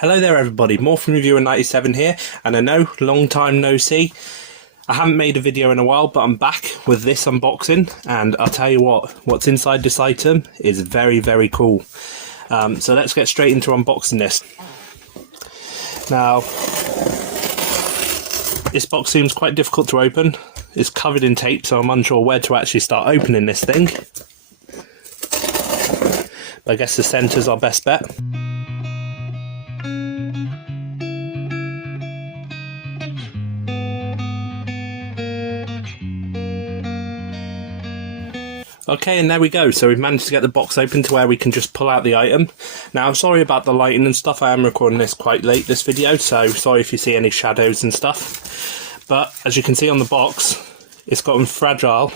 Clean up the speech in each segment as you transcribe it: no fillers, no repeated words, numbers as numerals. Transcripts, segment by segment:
Hello there everybody, Morphin Reviewer 97 here, and I know, long time no see. I haven't made a video in a while, but I'm back with this unboxing, and I'll tell you what's inside this item is very, very cool. So let's get straight into unboxing this. Now, this box seems quite difficult to open. It's covered in tape, so I'm unsure where to actually start opening this thing. But I guess the centre's our best bet. Okay, and there we go. So we've managed to get the box open to where we can just pull out the item. Now, I'm sorry about the lighting and stuff. I am recording this quite late, this video, so sorry if you see any shadows and stuff. But as you can see on the box, it's got fragile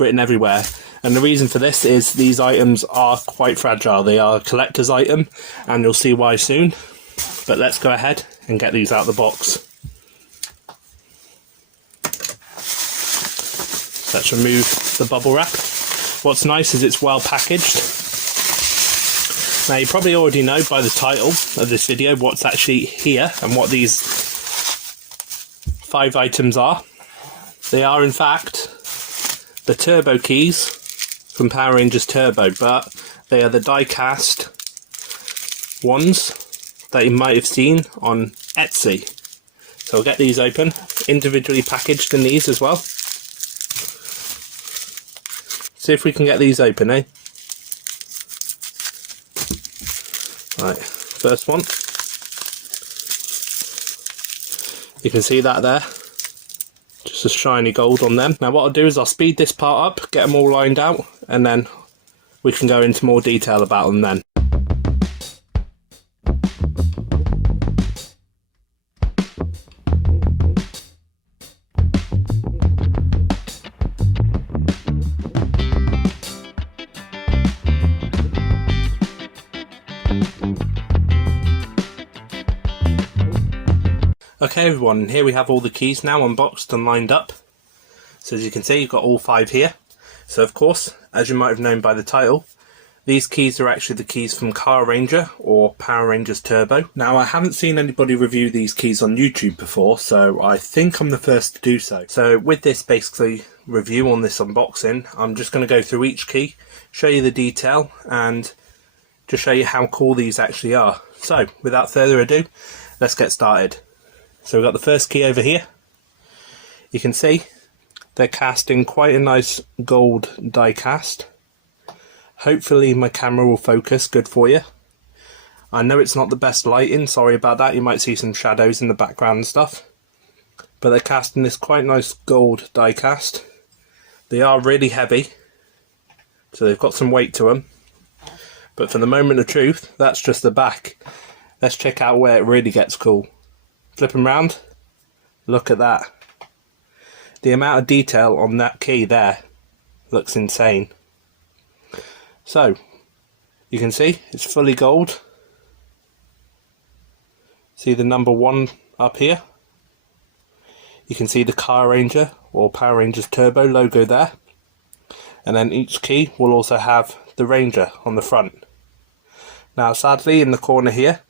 written everywhere. And the reason for this is these items are quite fragile. They are a collector's item, and you'll see why soon. But let's go ahead and get these out of the box. So let's remove the bubble wrap. What's nice is it's well packaged. Now you probably already know by the title of this video what's actually here and what these 5 items are. They are in fact the turbo keys from Power Rangers Turbo, but they are the die-cast ones that you might have seen on Etsy. So I'll get these open, individually packaged in these as well. See if we can get these open, eh? Right, first one. You can see that there. Just a shiny gold on them. Now what I'll do is I'll speed this part up, get them all lined out, and then we can go into more detail about them then. Okay everyone, here we have all the keys now unboxed and lined up. So as you can see, you've got all 5 here. So of course, as you might have known by the title, these keys are actually the keys from Carranger or Power Rangers Turbo. Now I haven't seen anybody review these keys on YouTube before, so I think I'm the first to do so. So with this basically review on this unboxing, I'm just going to go through each key, show you the detail, and just show you how cool these actually are. So without further ado, let's get started. So we've got the first key over here. You can see they're cast in quite a nice gold die cast. Hopefully my camera will focus good for you. I know it's not the best lighting, sorry about that. You might see some shadows in the background and stuff. But they're cast in this quite nice gold die cast. They are really heavy, so they've got some weight to them. But for the moment of truth, that's just the back. Let's check out where it really gets cool. Flip them round, look at that. The amount of detail on that key there looks insane. So, you can see it's fully gold. See the number 1 up here. You can see the Carranger or Power Rangers Turbo logo there. And then each key will also have the Ranger on the front. Now sadly in the corner here,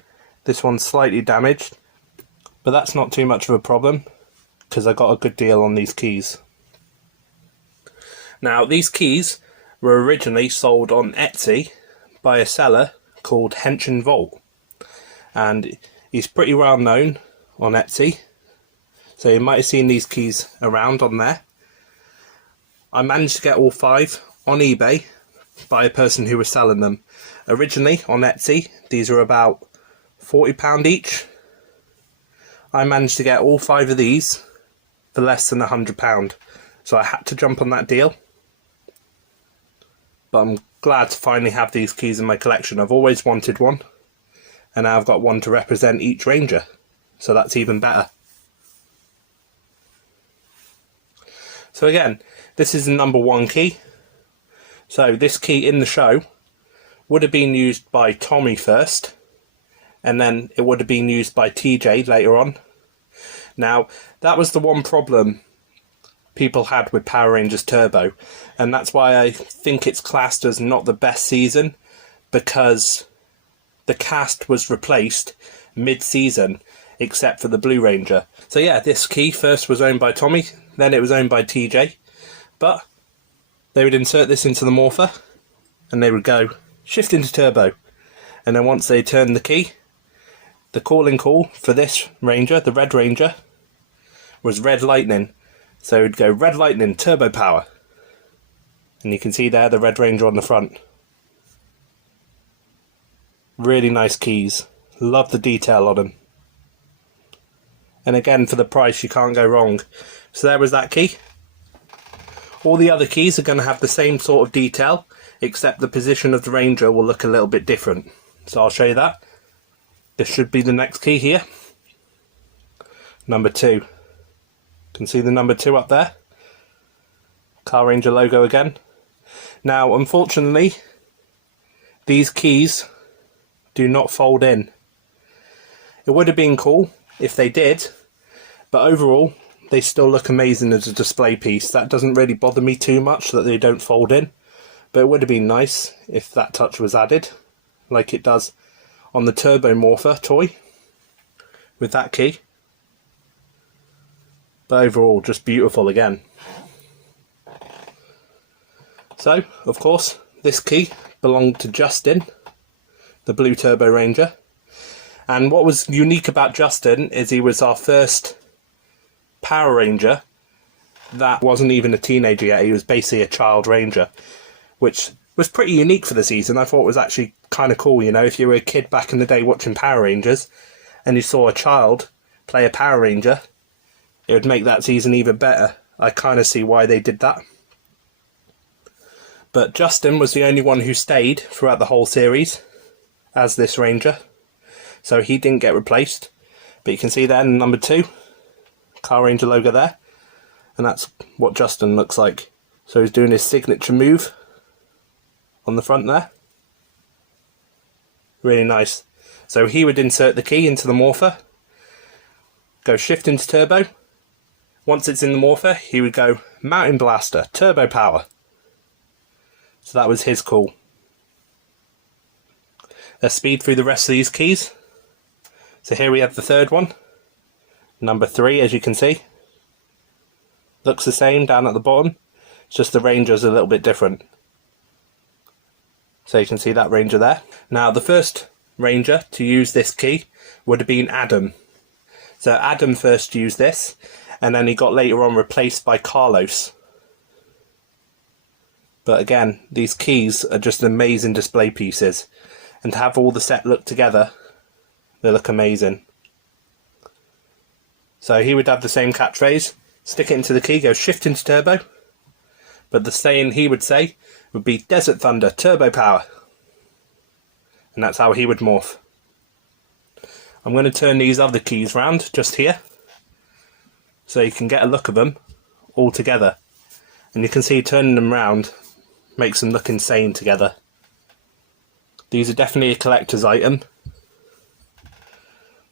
this one's slightly damaged. But that's not too much of a problem, because I got a good deal on these keys. Now, these keys were originally sold on Etsy by a seller called HenshinVault. And he's pretty well known on Etsy, so you might have seen these keys around on there. I managed to get all 5 on eBay by a person who was selling them. Originally, on Etsy, these are about £40 each. I managed to get all 5 of these for less than £100, so I had to jump on that deal. But I'm glad to finally have these keys in my collection. I've always wanted one, and now I've got one to represent each Ranger, so that's even better. So again, this is the number 1 key. So this key in the show would have been used by Tommy first, and then it would have been used by TJ later on. Now, that was the one problem people had with Power Rangers Turbo, and that's why I think it's classed as not the best season, because the cast was replaced mid-season, except for the Blue Ranger. So yeah, this key first was owned by Tommy, then it was owned by TJ, but they would insert this into the morpher, and they would go shift into turbo, and then once they turned the key, the calling call for this Ranger, the Red Ranger, was Red Lightning. So it would go Red Lightning, turbo power. And you can see there the Red Ranger on the front. Really nice keys. Love the detail on them. And again, for the price, you can't go wrong. So there was that key. All the other keys are going to have the same sort of detail, except the position of the Ranger will look a little bit different. So I'll show you that. This should be the next key here. Number 2. You can see the number 2 up there. Carranger logo again. Now, unfortunately, these keys do not fold in. It would have been cool if they did, but overall, they still look amazing as a display piece. That doesn't really bother me too much that they don't fold in, but it would have been nice if that touch was added, like it does on the Turbo Morpher toy with that key. But overall, just beautiful again. So, of course, this key belonged to Justin, the Blue Turbo Ranger. And what was unique about Justin is he was our first Power Ranger that wasn't even a teenager yet. He was basically a child ranger, which was pretty unique for the season. I thought it was actually kind of cool, you know, if you were a kid back in the day watching Power Rangers and you saw a child play a Power Ranger, it would make that season even better. I kind of see why they did that. But Justin was the only one who stayed throughout the whole series as this Ranger, so he didn't get replaced. But you can see there in number 2, Carranger logo there, and that's what Justin looks like. So he's doing his signature move on the front there. Really nice. So he would insert the key into the morpher, go shift into turbo. Once it's in the morpher, he would go Mountain Blaster, turbo power. So that was his call. Let's speed through the rest of these keys. So here we have the third one. Number 3, as you can see. Looks the same down at the bottom. It's just the Ranger's a little bit different. So you can see that Ranger there. Now the first Ranger to use this key would have been Adam. So Adam first used this, and then he got later on replaced by Carlos. But again, these keys are just amazing display pieces, and to have all the set look together, they look amazing. So he would have the same catchphrase, stick it into the key, go shift into turbo, but the saying he would say would be Desert Thunder, turbo power. And that's how he would morph. I'm going to turn these other keys round just here, so you can get a look of them all together. And you can see turning them round makes them look insane together. These are definitely a collector's item.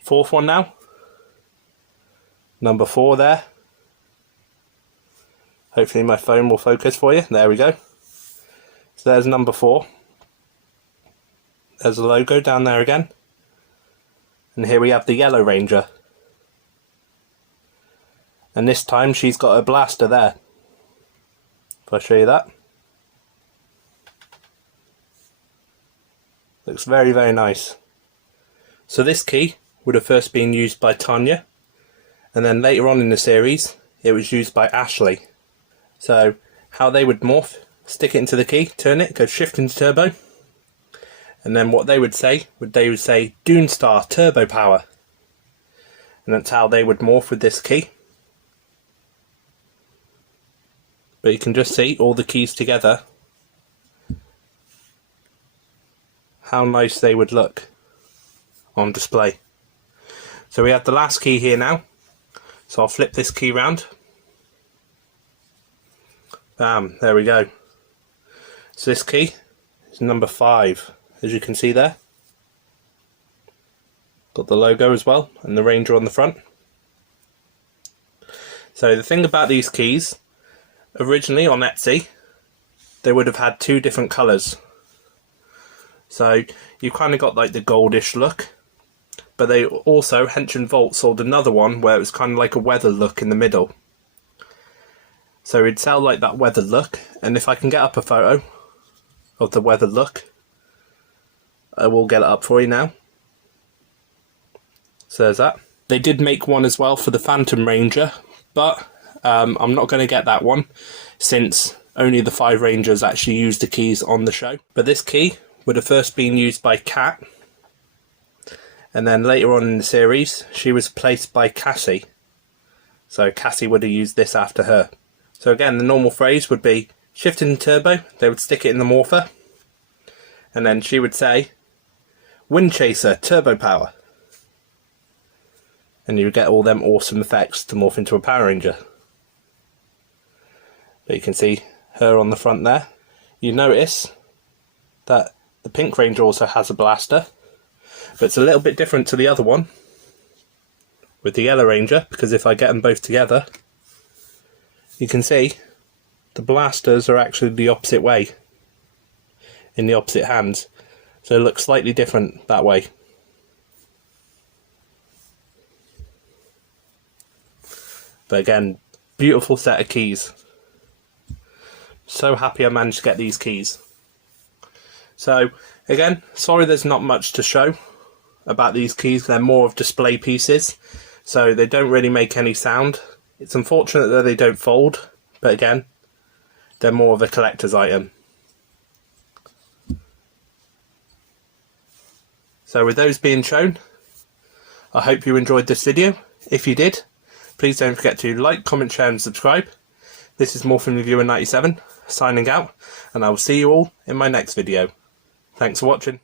Fourth one now. Number 4 there. Hopefully my phone will focus for you. There we go. So there's number 4. There's a logo down there again. And here we have the Yellow Ranger. And this time she's got a blaster there. If I show you that. Looks very, very nice. So this key would have first been used by Tanya, and then later on in the series it was used by Ashley. So how they would morph, stick it into the key, turn it, go shift into turbo, and then what they would say, Dune Star turbo power. And that's how they would morph with this key. But you can just see all the keys together, how nice they would look on display. So we have the last key here now. So I'll flip this key round. Bam, there we go. So this key is number 5, as you can see there. Got the logo as well, and the Ranger on the front. So the thing about these keys, originally on Etsy, they would have had 2 different colours. So you kind of got like the goldish look. But they also, HenshinVault sold another one where it was kind of like a weather look in the middle. So it'd sell like that weather look, and if I can get up a photo of the weather look, I will get it up for you now. So there's that. They did make one as well for the Phantom Ranger, but I'm not going to get that one since only the 5 Rangers actually used the keys on the show. But this key would have first been used by Kat, and then later on in the series she was placed by Cassie. So Cassie would have used this after her. So again, the normal phrase would be shifted in turbo, they would stick it in the morpher, and then she would say, Wind Chaser, turbo power. And you would get all them awesome effects to morph into a Power Ranger. But you can see her on the front there. You notice that the Pink Ranger also has a blaster, but it's a little bit different to the other one with the Yellow Ranger, because if I get them both together, you can see the blasters are actually the opposite way, in the opposite hands, so it looks slightly different that way. But again, beautiful set of keys. So happy I managed to get these keys. So again, sorry there's not much to show about these keys. They're more of display pieces, so they don't really make any sound. It's unfortunate that they don't fold, but again, they're more of a collector's item. So with those being shown, I hope you enjoyed this video. If you did, please don't forget to like, comment, share and subscribe. This is Morphin Reviewer 97 signing out, and I will see you all in my next video. Thanks for watching.